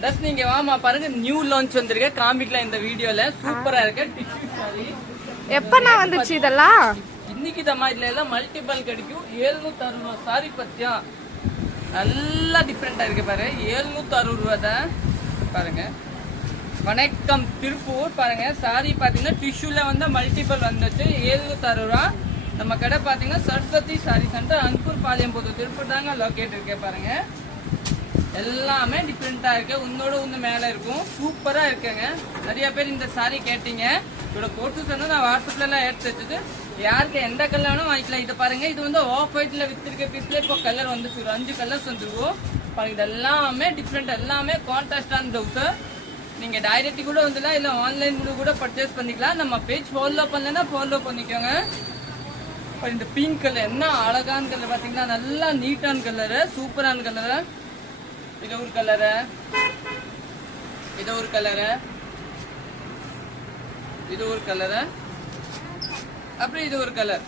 Dress நீங்க வாமா பாருங்க, நியூ லான்ச் வந்திருக்கு, காமிக்கலாம் இந்த வீடியோல. சூப்பரா இருக்கு டிஷ்யூ சாரி. எப்பனா வந்துச்சு இதெல்லாம்? இன்னைக்கு தம்மா இதுல எல்லாம் மல்டிபிள் கிடைக்கும். 760 சாரி பத்தியா, நல்லா டிஃப்ரெண்டா இருக்கு பாரு. 760 ரூபாய் தான் பாருங்க. வணக்கம் திருப்பூர் பாருங்க. சாரி பாத்தீங்கன்னா டிஷ்யூல வந்து மல்டிபிள் வந்துச்சு. 760 ரூபா. நம்ம கடை பாத்தீங்கன்னா சரஸ்வதி சாரி சென்டர், அன்பூர் பாளையம் போது திருப்பூர் தாங்க லொக்கேட் இருக்கு பாருங்க. எல்லாமே டிஃப்ரெண்டா இருக்கு, உன்னோட ஒன்று மேல இருக்கும். சூப்பரா இருக்குங்க. நிறைய பேர் இந்த சாரி கேட்டீங்க. இதோட கோட்டு சொன்னா நான் வாட்ஸ்அப்ல எல்லாம் எடுத்து வச்சுட்டு யாருக்கு எந்த கலர் வேணும் வாங்கிக்கலாம். இதை பாருங்க, இது வந்து ஆஃப் ஒயிட்ல வித்திருக்க பீஸ்ல இப்போ கலர் வந்து 5 கலர்ஸ் வந்துருக்கும் பாருங்க. இது எல்லாமே டிஃப்ரெண்ட், எல்லாமே கான்ட்ராஸ்டான ப்ளவுஸ். நீங்க டைரக்ட் கூட வந்துடலாம், இல்ல ஆன்லைன் கூட பர்ச்சேஸ் பண்ணிக்கலாம். நம்ம பேஜ் ஃபாலோ பண்ணலன்னா ஃபாலோ பண்ணிக்கோங்க. இந்த பிங்க் கலர் என்ன அழகான கலர் பாத்தீங்கன்னா, நல்லா நீட்டான கலரு, சூப்பரான கலரு. இது ஒரு கலரு, இது ஒரு கலரு, இது ஒரு கலரு, அப்புறம் இது ஒரு கலர்.